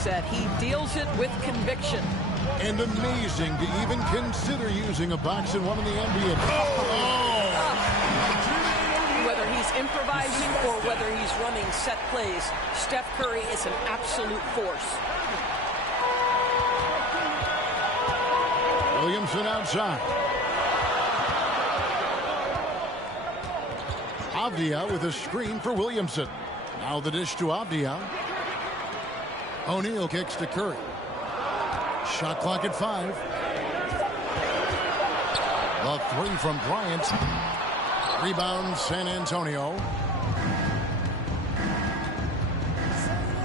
said, he deals it with conviction. And amazing to even consider using a box and one in the NBA. Whether he's improvising or whether he's running set plays, Steph Curry is an absolute force. Williamson outside. Avdia with a screen for Williamson. Now the dish to Avdia. O'Neal kicks to Curry. Shot clock at 5. The three from Bryant. Rebound San Antonio.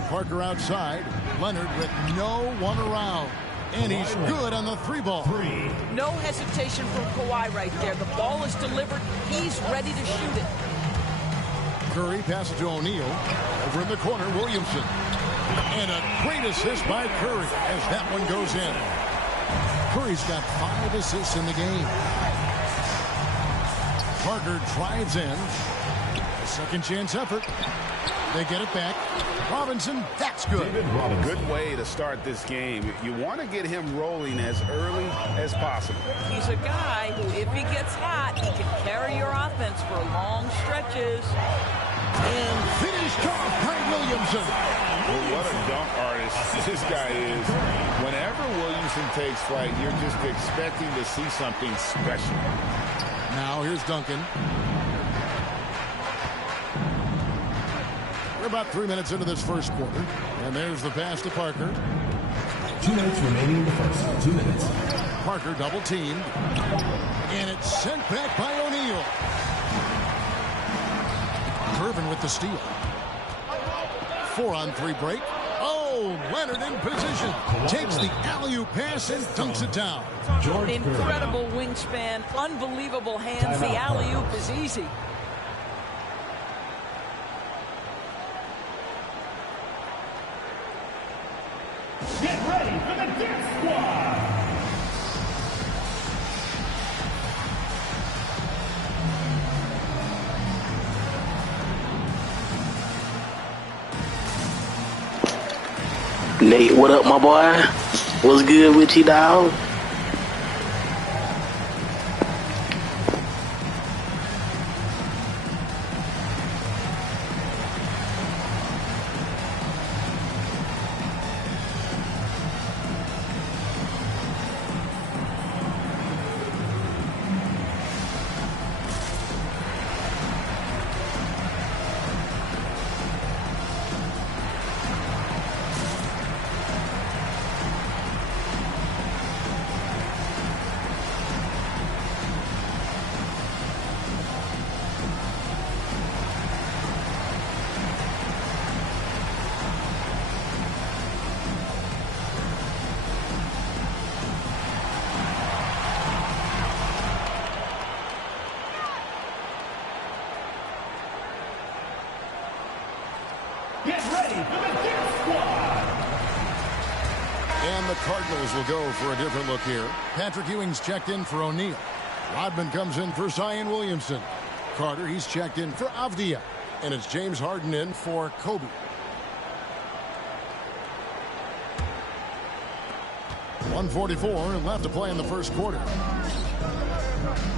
Parker outside. Leonard with no one around. And he's good on the 3-ball. No hesitation from Kawhi right there. The ball is delivered. He's ready to shoot it. Curry passes to O'Neal. Over in the corner, Williamson. And a great assist by Curry as that one goes in. Curry's got 5 assists in the game. Parker drives in. A second chance effort. They get it back. Robinson, that's good. Good way to start this game. You want to get him rolling as early as possible. He's a guy who, if he gets hot, he can carry your offense for long stretches. And finished off by Williamson. Well, what a dunk artist this guy is. Whenever Williamson takes flight, you're just expecting to see something special. Now here's Duncan. We're about 3 minutes into this first quarter. And there's the pass to Parker. 2 minutes remaining in the first. 2 minutes. Parker double teamed. And it's sent back by O'Neal. Irvin with the steal. 4-on-3 break. Oh, Leonard in position. Takes the alley-oop pass and dunks it down. Incredible wingspan. Unbelievable hands. The alley-oop is easy. Get ready for the dance squad. Nate, what up, my boy? What's good with you, dog? Get ready for the dance squad. And the Cardinals will go for a different look here. Patrick Ewing's checked in for O'Neal. Rodman comes in for Zion Williamson. Carter, he's checked in for Avdia. And it's James Harden in for Kobe. .144 left to play in the first quarter.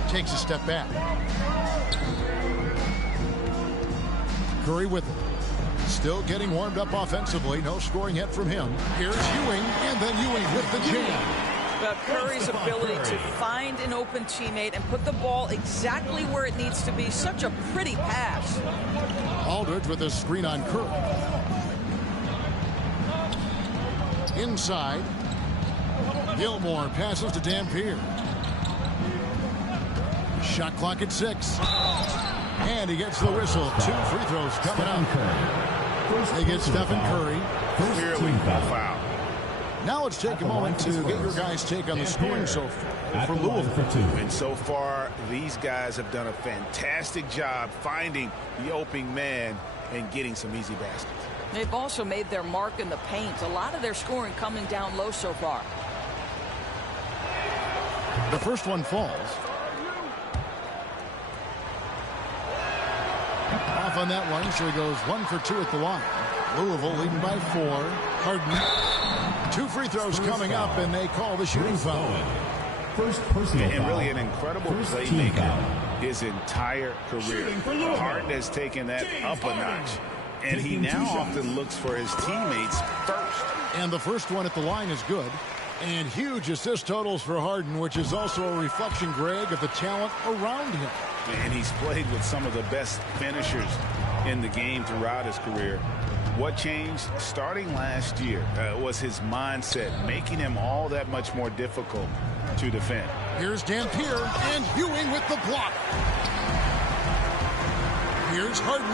Takes a step back. Curry with it. Still getting warmed up offensively. No scoring yet from him. Here's Ewing, and then Ewing with the jam. About Curry's ability to find an open teammate and put the ball exactly where it needs to be. Such a pretty pass. Aldridge with a screen on Curry. Inside. Gilmore passes to Dampier. Shot clock at 6. And he gets the whistle. 2 free throws coming up. They get Stephen Curry. Clearly foul. Now let's take a moment to get your guys' take on the scoring so far for Louisville. And so far, these guys have done a fantastic job finding the opening man and getting some easy baskets. They've also made their mark in the paint. A lot of their scoring coming down low so far. The first one falls. Off on that one, so he goes 1 for 2 at the line. Louisville leading by 4. Harden 2 free throws coming up, and they call the shooting foul. First personal And foul. really an incredible First team playmaker foul. his entire career. Harden has taken that up a notch, and he now often looks for his teammates first. And the first one at the line is good. And huge assist totals for Harden, which is also a reflection, Greg, of the talent around him. And he's played with some of the best finishers in the game throughout his career. What changed starting last year was his mindset, making him all that much more difficult to defend. Here's Dampier, and Ewing with the block. Here's Harden.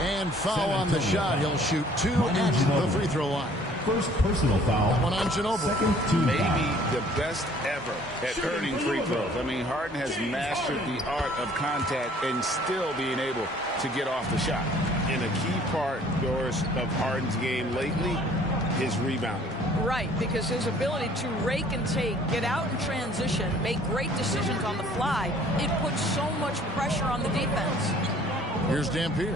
And foul on the shot. He'll shoot 2 at the free throw line. First personal foul. One on Ginobili. Second team Maybe foul. the best ever at earning free throws. I mean, Harden has mastered the art of contact and still being able to get off the shot. And a key part, Doris, of Harden's game lately, his rebounding. Right, because his ability to rake and take, get out in transition, make great decisions on the fly, it puts so much pressure on the defense. Here's Dampier.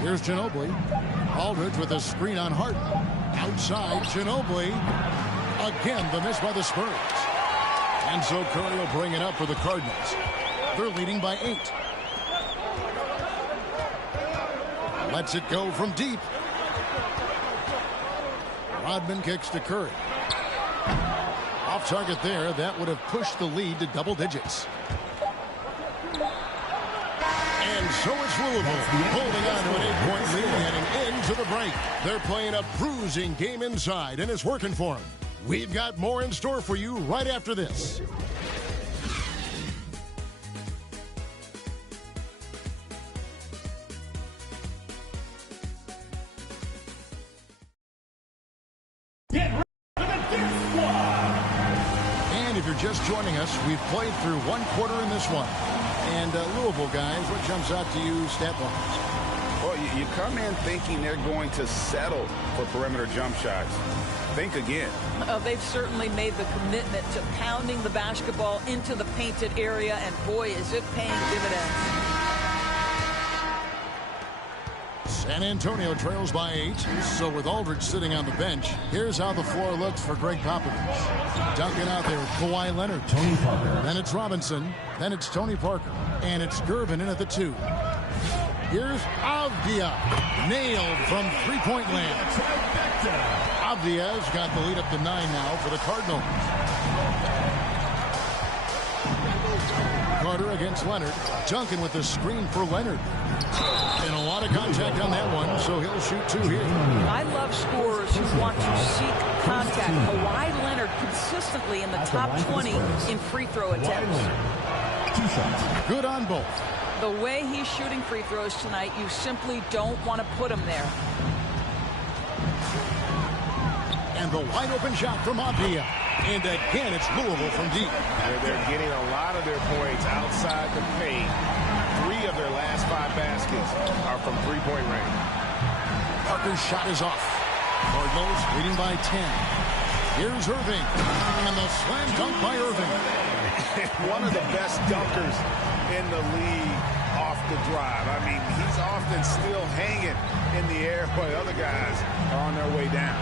Here's Ginobili. Aldridge with a screen on Harden. Outside, Ginobili. Again, the miss by the Spurs. And so Curry will bring it up for the Cardinals. They're leading by 8. Lets it go from deep. Rodman kicks to Curry. Off target there. That would have pushed the lead to double digits. And so it's Louisville holding on to an 8-point lead heading into the break. They're playing a bruising game inside, and it's working for them. We've got more in store for you right after this. And if you're just joining us, we've played through 1 quarter in this one. And Louisville, guys, what jumps out to you stat-wise? Well, you come in thinking they're going to settle for perimeter jump shots. Think again. They've certainly made the commitment to pounding the basketball into the painted area, and boy, is it paying dividends. San Antonio trails by 8. So with Aldridge sitting on the bench, here's how the floor looks for Greg Popovich. Duncan out there with Kawhi Leonard. Tony Parker. Then it's Robinson. Then it's Tony Parker. And it's Gervin in at the 2. Here's Avdia. Nailed from three-point land. Avdia's got the lead up to 9 now for the Cardinals. Carter against Leonard. Duncan with the screen for Leonard. And a lot of contact on that one, so he'll shoot 2 here. I love scorers who want to seek contact. Kawhi Leonard consistently in the top 20 in free throw attempts. 2 shots. Good on both. The way he's shooting free throws tonight, you simply don't want to put him there. And the wide open shot from Avdia. And again, it's Louisville from deep. They're getting a lot of their points outside the paint. 3 of their last 5 baskets are from three-point range. Parker's shot is off. Cardinals leading by 10. Here's Irving. And the slam dunk by Irving. One of the best dunkers in the league off the drive. I mean, he's often still hanging in the air while other guys are on their way down.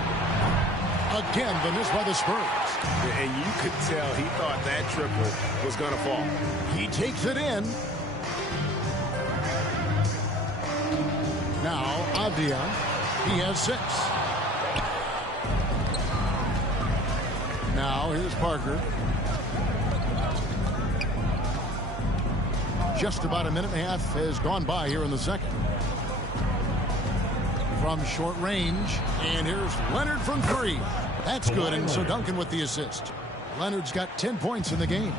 Again, the miss by the Spurs. And you could tell he thought that triple was going to fall. He takes it in. Now, Avdia. He has 6. Now, here's Parker. Just about a minute and a half has gone by here in the second. From short range. And here's Leonard from 3. That's good, and so Duncan with the assist. Leonard's got 10 points in the game.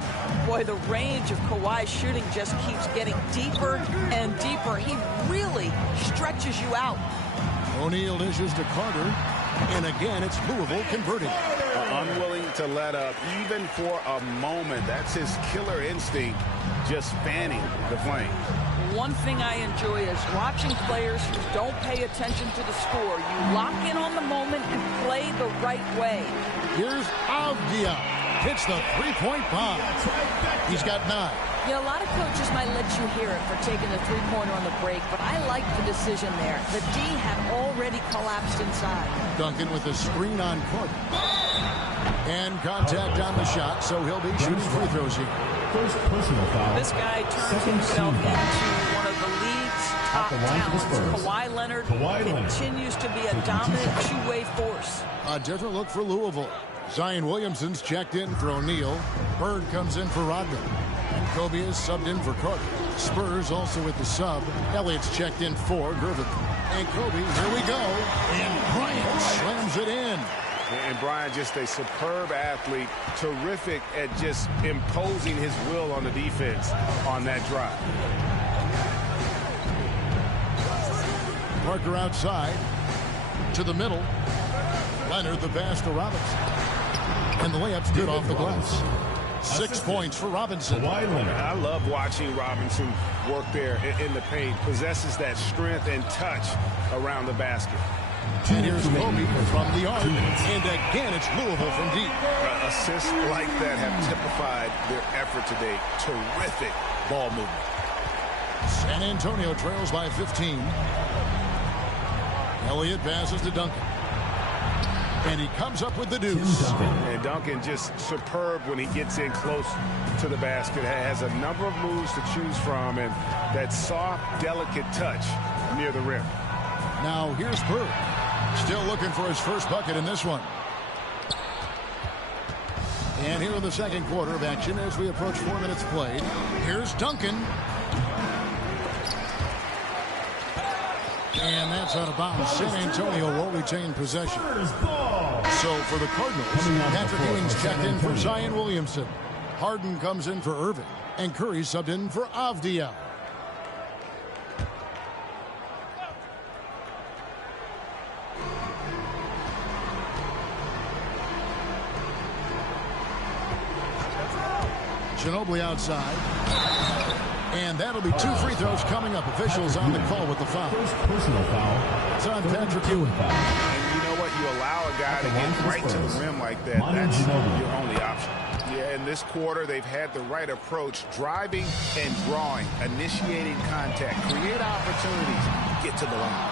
Boy, the range of Kawhi's shooting just keeps getting deeper and deeper. He really stretches you out. O'Neal dishes to Carter. And again, it's Louisville converting. Unwilling to let up, even for a moment. That's his killer instinct, just fanning the flame. One thing I enjoy is watching players who don't pay attention to the score. You lock in on the moment and play the right way. Here's Avdia. Hits the three-point bomb. He's got 9. You know, a lot of coaches might let you hear it for taking the three-pointer on the break, but I like the decision there. The D had already collapsed inside. Duncan with a screen on court. And contact on the shot, so he'll be shooting free throws here. First personal foul. This guy turns himself into one of the league's top talents. Kawhi Leonard continues to be a dominant two-way force. A different look for Louisville. Zion Williamson's checked in for O'Neal. Bird comes in for Rodman. And Kobe is subbed in for Carter. Spurs also with the sub. Elliott's checked in for Griffin. And Kobe, here we go. And Bryant slams it in. And Bryant, just a superb athlete, terrific at just imposing his will on the defense on that drive. Parker outside to the middle. Leonard the pass to Robinson. And the layup's good off the glass. 6 points for Robinson. I love watching Robinson work there in the paint. Possesses that strength and touch around the basket. And here's Kobe from the arc. And again, it's Louisville from deep. Assists like that have typified their effort today. Terrific ball movement. San Antonio trails by 15. Elliott passes to Duncan. And he comes up with the deuce. And Duncan just superb when he gets in close to the basket. Has a number of moves to choose from. And that soft, delicate touch near the rim. Now here's Bird. Still looking for his first bucket in this one. And here in the second quarter of action as we approach 4 minutes played. Here's Duncan. And that's out of bounds. San Antonio will retain possession. So for the Cardinals, Patrick Ewing's checked in for Zion Williamson. Harden comes in for Irving. And Curry subbed in for Avdia. Ginobili outside. And that'll be 2 free throws coming up. Officials on the call with the foul. First personal foul. It's on Patrick Ewing. And you know what? You allow a guy to get right to the rim like that. That's your only option. Yeah, in this quarter, they've had the right approach. Driving and drawing. Initiating contact. Create opportunities. Get to the line.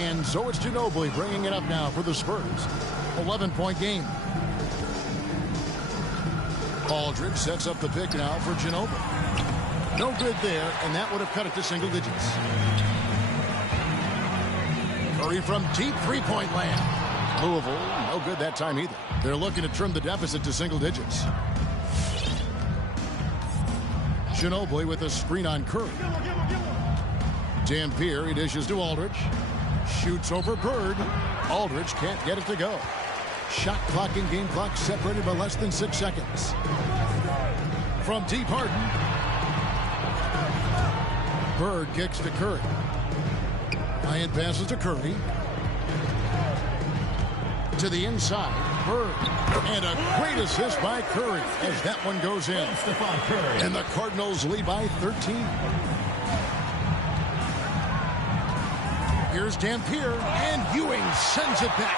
And so it's Ginobili bringing it up now for the Spurs. 11-point game. Aldridge sets up the pick now for Ginobili. No good there, and that would have cut it to single digits. Curry from deep three-point land. Louisville, no good that time either. They're looking to trim the deficit to single digits. Ginobili with a screen on Curry. Dampier, he dishes to Aldridge. Shoots over Bird. Aldridge can't get it to go. Shot clock and game clock separated by less than 6 seconds. From deep, Harden. Bird kicks to Curry. Bryant passes to Curry. To the inside, Bird. And a great assist by Curry as that one goes in. And the Cardinals lead by 13. Here's Dampier, and Ewing sends it back.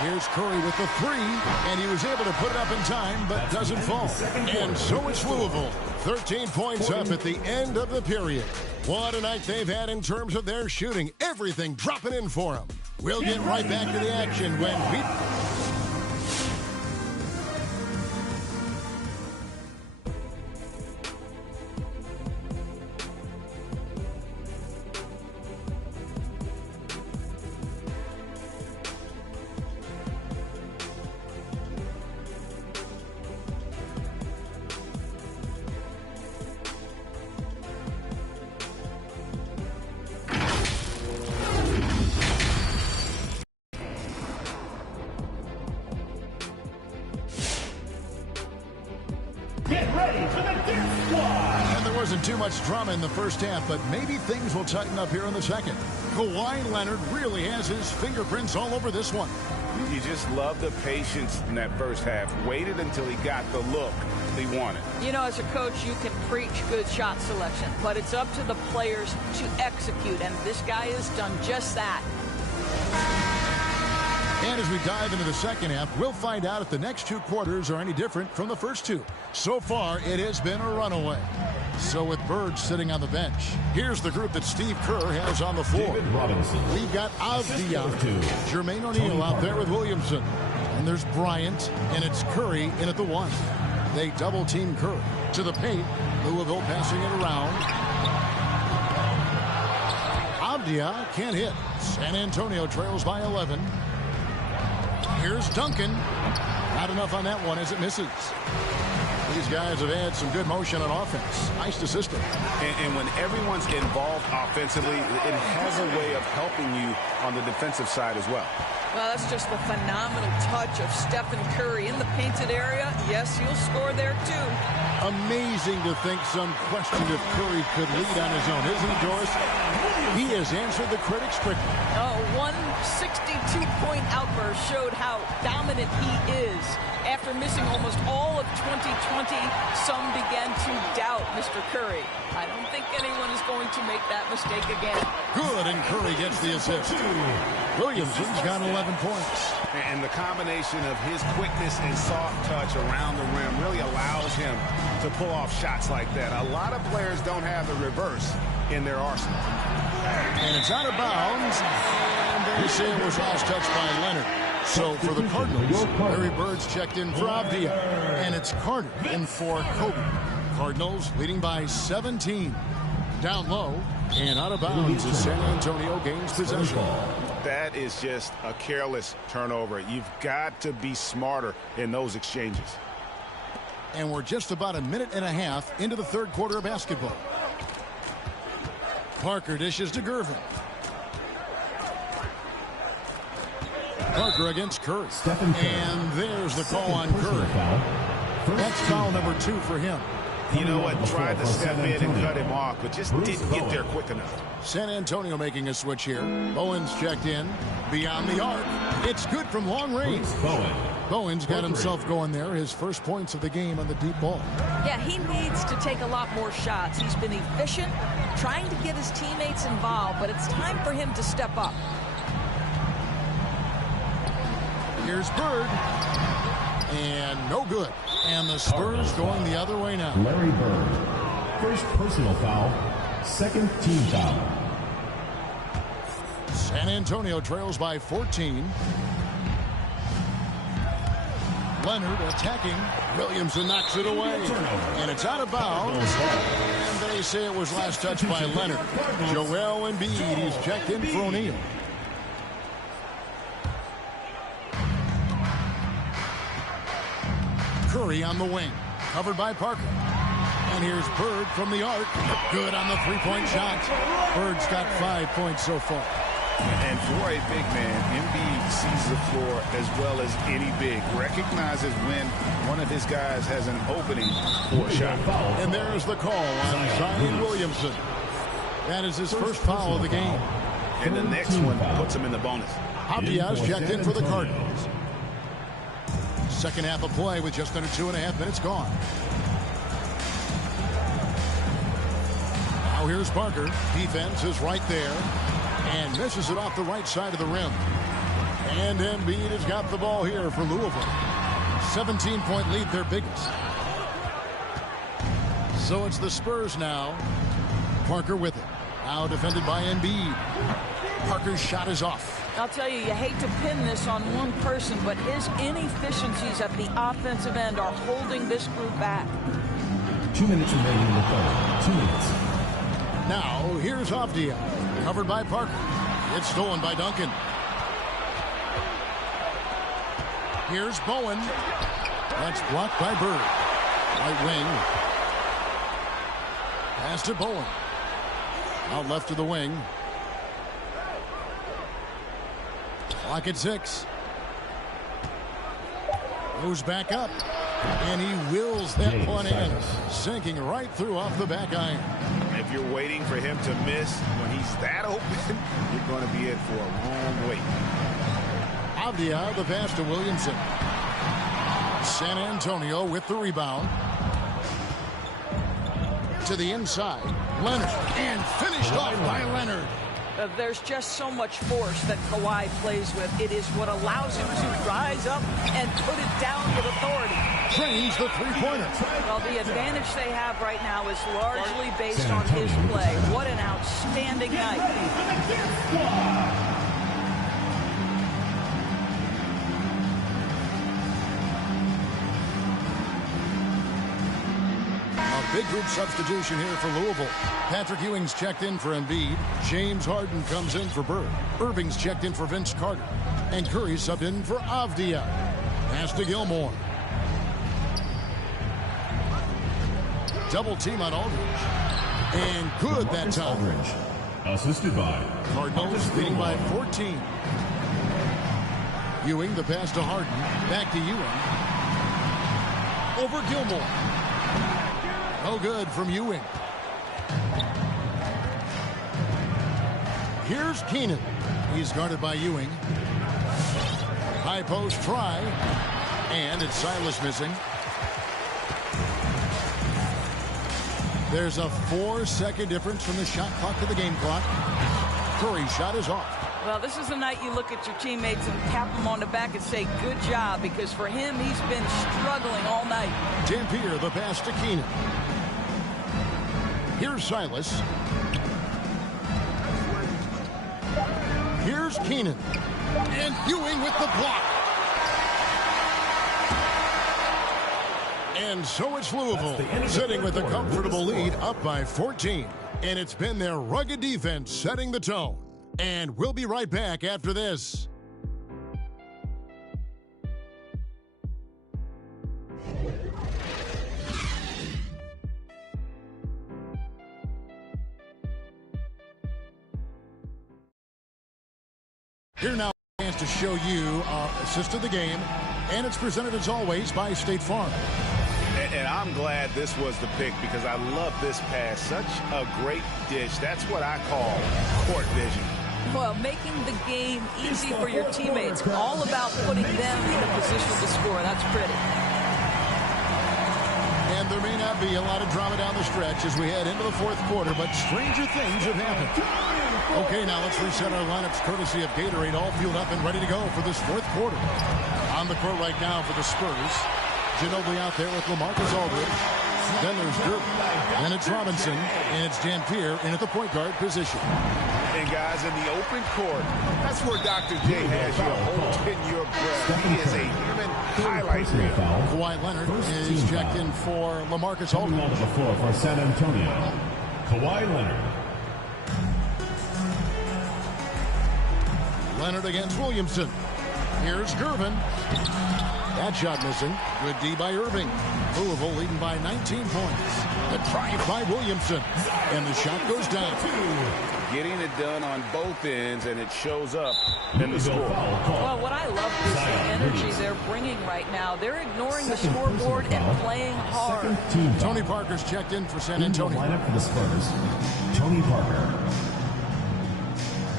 Here's Curry with the three, and he was able to put it up in time, but doesn't fall. And so it's Louisville, 13 points up at the end of the period. What a night they've had in terms of their shooting. Everything dropping in for them. We'll get right back to the action when we... Get ready for the dance squad. And there wasn't too much drama in the first half, but maybe things will tighten up here in the second. Kawhi Leonard really has his fingerprints all over this one. You just love the patience in that first half. Waited until he got the look he wanted. You know, as a coach, you can preach good shot selection, but it's up to the players to execute, and this guy has done just that. And as we dive into the second half, we'll find out if the next 2 quarters are any different from the first 2. So far, it has been a runaway. So with Bird sitting on the bench, here's the group that Steve Kerr has on the floor. We've got Avdia, Jermaine O'Neal out there with Williamson. And there's Bryant, and it's Curry in at the 1. They double-team Curry to the paint. Louisville passing it around. Avdia can't hit. San Antonio trails by 11. Here's Duncan. Not enough on that one as it misses. These guys have had some good motion on offense. Nice to system. And when everyone's involved offensively, it has a way of helping you on the defensive side as well. Well, that's just the phenomenal touch of Stephen Curry in the painted area. Yes, he'll score there, too. Amazing to think some questioned if Curry could lead on his own, isn't he, Doris? He has answered the critics quickly. One 62-point outburst showed how dominant he is. After missing almost all of 2020, some began to doubt Mr. Curry. I don't think anyone is going to make that mistake again. Good, and Curry gets the assist. Williamson's got 11 points. And the combination of his quickness and soft touch around the rim really allows him to pull off shots like that. A lot of players don't have the reverse in their arsenal. And it's out of bounds, and they say it was last touched by Leonard. So for the Cardinals, Larry Bird's checked in for Avdia, and it's Carter in for Kobe. Cardinals leading by 17. Down low and out of bounds as San Antonio gains possession. That is just a careless turnover. You've got to be smarter in those exchanges. And we're just about a minute and a half into the third quarter of basketball. Parker dishes to Gervin. Parker against Curry. And there's the call on Curry. That's foul number 2 for him. You know what? Tried to step in and cut him off, but just didn't get there quick enough. San Antonio making a switch here. Bowen's checked in. Beyond the arc. It's good from long range. Bowen's got himself going there. His first points of the game on the deep ball. Yeah, he needs to take a lot more shots. He's been efficient, trying to get his teammates involved, but it's time for him to step up. Here's Bird. And no good. And the Spurs going the other way now. Larry Bird. First personal foul. Second team foul. San Antonio trails by 14. Leonard attacking. Williamson knocks it away. And it's out of bounds. And they say it was last touched by Leonard. Joel Embiid, he's checked in for O'Neal. Curry on the wing, covered by Parker. And here's Bird from the arc. Good on the three-point shot. Bird's got 5 points so far. And for a big man, Embiid sees the floor as well as any big. Recognizes when one of his guys has an opening for a shot. And there's the call on Zion Williamson. That is his first foul of the game. And the next one puts him in the bonus. Abdiaz checked in for the Cardinals. Second half of play with just under 2.5 minutes gone. Now here's Parker. Defense is right there. And misses it off the right side of the rim. And Embiid has got the ball here for Louisville. 17-point lead, their biggest. So it's the Spurs now. Parker with it. Now defended by Embiid. Parker's shot is off. I'll tell you, you hate to pin this on one person, but his inefficiencies at the offensive end are holding this group back. 2 minutes remaining in the third. 2 minutes. Now, here's Avdia. Covered by Parker. It's stolen by Duncan. Here's Bowen. That's blocked by Bird. Right wing. Pass to Bowen. Out left to the wing. Clock at 6. Goes back up. And he wills that one in. Sinking right through off the back iron. If you're waiting for him to miss when he's that open, you're going to be in for a long wait. Avdia, the pass to Williamson. San Antonio with the rebound. To the inside. Leonard. And finished off by Leonard. There's just so much force that Kawhi plays with. It is what allows him to rise up and put it down with authority. Drains the three-pointer. Well, the advantage they have right now is largely based on his play. What an outstanding night. Big group substitution here for Louisville. Patrick Ewing's checked in for Embiid. James Harden comes in for Bird. Irving's checked in for Vince Carter. And Curry subbed in for Avdia. Pass to Gilmore. Double team on Aldridge. And good that time. Aldridge, assisted by Cardinals leading by 14. Ewing, the pass to Harden. Back to Ewing. Over Gilmore. No good from Ewing. Here's Keenan. He's guarded by Ewing. High post try. And it's Silas missing. There's a 4-second difference from the shot clock to the game clock. Curry's shot is off. Well, this is the night you look at your teammates and tap them on the back and say, good job, because for him, he's been struggling all night. Dampier, the pass to Keenan. Here's Silas. Here's Keenan. And Ewing with the block. And so it's Louisville, sitting with a comfortable lead up by 14. And it's been their rugged defense setting the tone. And we'll be right back after this. Here now, a chance to show you our assist of the game, and it's presented as always by State Farm. And I'm glad this was the pick because I love this pass. Such a great dish. That's what I call court vision. Well, making the game easy for your teammates. All about putting them in a position to score. That's pretty. And there may not be a lot of drama down the stretch as we head into the fourth quarter, but stranger things have happened. Okay, now let's reset our lineups courtesy of Gatorade, all fueled up and ready to go for this fourth quarter. On the court right now for the Spurs. Ginobili out there with LaMarcus Aldridge. Then there's Dirk. Then it's Robinson. And it's Dampier in at the point guard position. And guys, in the open court, that's where Dr. J has you holding your breath. He is a human highlight reel. Kawhi Leonard is checked in for LaMarcus Aldridge. On the floor for San Antonio, Kawhi Leonard. Leonard against Williamson. Here's Gervin. That shot missing. Good D by Irving. Louisville leading by 19 points. The drive by Williamson. And the shot goes down. Getting it done on both ends, and it shows up in the score. Well, what I love is the energy they're bringing right now. They're ignoring the scoreboard and playing hard. Tony Parker's checked in for San Antonio. Lineup for the Spurs, Tony Parker.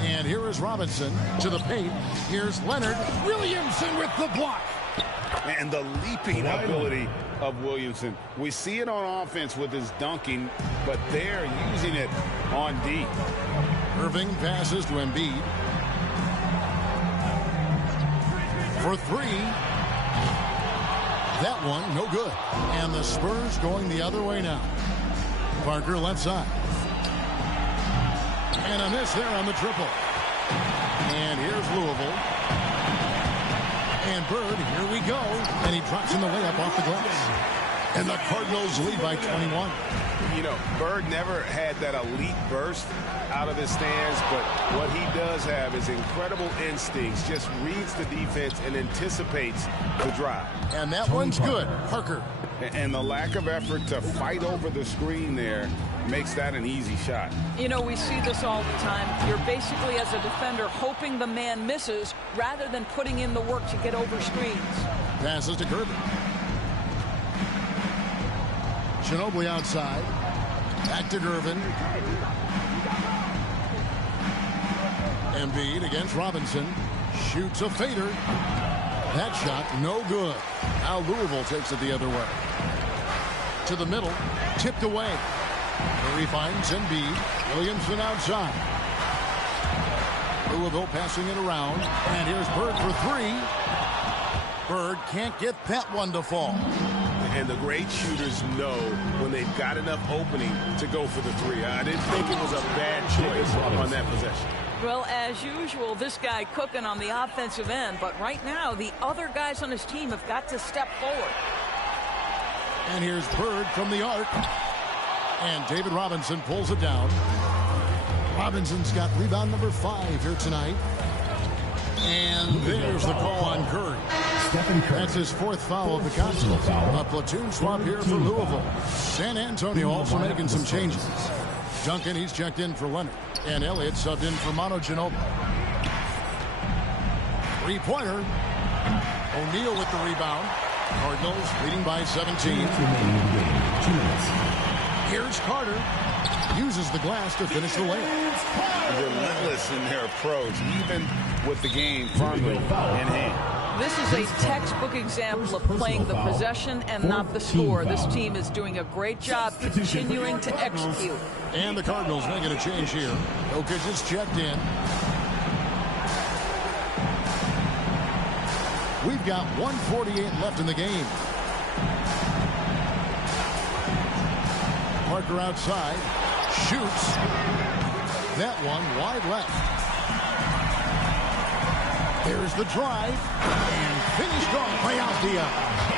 And here is Robinson to the paint. Here's Leonard. Williamson with the block. And the leaping ability of Williamson. We see it on offense with his dunking, but they're using it on D. Irving passes to Embiid. For three. That one, no good. And the Spurs going the other way now. Parker left side. And a miss there on the triple. And here's Louisville. And Bird, here we go. And he drops in the layup off the glass. And the Cardinals lead by 21. You know, Bird never had that elite burst out of his stands, but what he does have is incredible instincts, just reads the defense and anticipates the drive. And that one's good. Parker. And the lack of effort to fight over the screen there makes that an easy shot. You know, we see this all the time. You're basically, as a defender, hoping the man misses rather than putting in the work to get over screens. Passes to Gervin. Ginobili outside. Back to Gervin. Embiid against Robinson. Shoots a fader. That shot no good. Now Louisville takes it the other way. To the middle. Tipped away. Curry finds Embiid. Williamson outside. Louisville passing it around. And here's Bird for three. Bird can't get that one to fall. And the great shooters know when they've got enough opening to go for the three. I didn't think it was a bad choice on that possession. Well, as usual, this guy cooking on the offensive end. But right now, the other guys on his team have got to step forward. And here's Bird from the arc. And David Robinson pulls it down. Robinson's got rebound number 5 here tonight. And there's the call on Curry. That's his 4th foul of the contest. A platoon swap here for Louisville. San Antonio also making some changes. Duncan, he's checked in for Leonard. And Elliott subbed in for Manu Ginobili. 3-pointer. O'Neal with the rebound. Cardinals leading by 17. Here's Carter. Uses the glass to finish the layup. Relentless in their approach, even with the game firmly in hand. This is a textbook example of playing the possession and not the score. This team is doing a great job continuing to execute. And the Cardinals making a change here. Jokic is checked in. We've got 1:48 left in the game. Parker outside. Shoots. That one wide left. There's the drive. And finished off by Althea.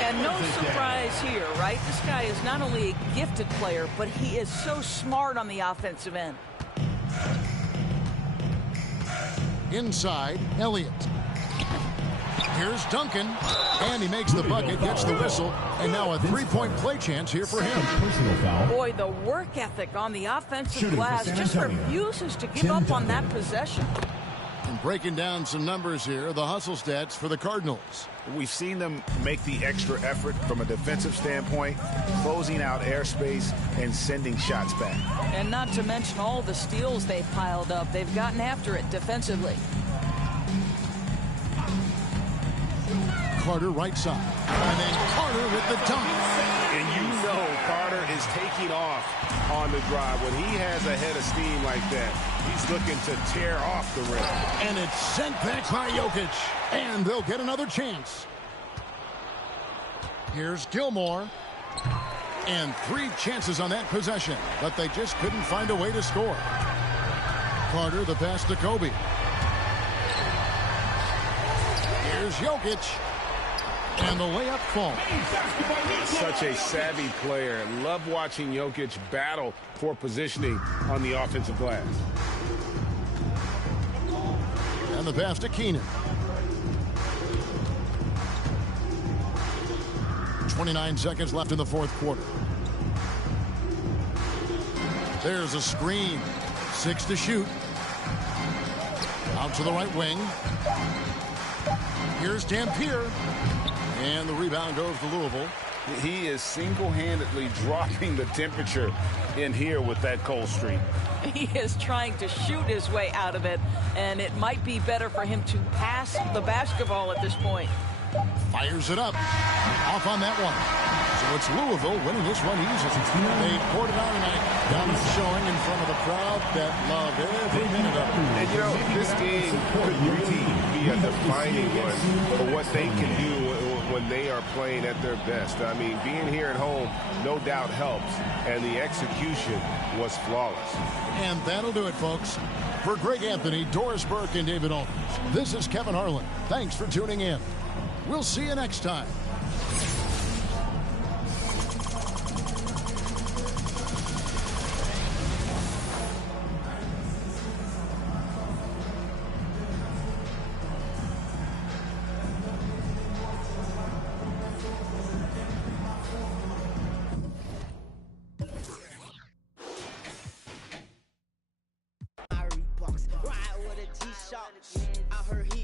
And no surprise here, right? This guy is not only a gifted player, but he is so smart on the offensive end. Inside, Elliott. Here's Duncan. And he makes the bucket, gets the whistle, and now a 3-point play chance here for him. Boy, the work ethic on the offensive glass just refuses to give up on that possession. And breaking down some numbers here, the hustle stats for the Cardinals. We've seen them make the extra effort from a defensive standpoint, closing out airspace and sending shots back. And not to mention all the steals they've piled up. They've gotten after it defensively. Carter right side. And then Carter with the dunk. And you know Carter is taking off on the drive. When he has a head of steam like that, he's looking to tear off the rim. And it's sent back by Jokic. And they'll get another chance. Here's Gilmore. And 3 chances on that possession, but they just couldn't find a way to score. Carter, the pass to Kobe. Here's Jokic. And the layup falls. Such a savvy player. Love watching Jokic battle for positioning on the offensive glass. And the pass to Keenan. 29 seconds left in the 4th quarter. There's a screen. 6 to shoot. Out to the right wing. Here's Dampier. And the rebound goes to Louisville. He is single-handedly dropping the temperature in here with that cold streak. He is trying to shoot his way out of it, and it might be better for him to pass the basketball at this point. Fires it up. Off on that one. So it's Louisville winning this one easily. They poured it out tonight. Dominant showing in front of a crowd that loved every minute of it. And you know, this game could really be a defining one for what they can do when they are playing at their best. I mean, being here at home no doubt helps, and the execution was flawless. And that'll do it, folks. For Greg Anthony, Doris Burke, and David Aldridge, this is Kevin Harlan. Thanks for tuning in. We'll see you next time. Ride with a G-Shock. I heard he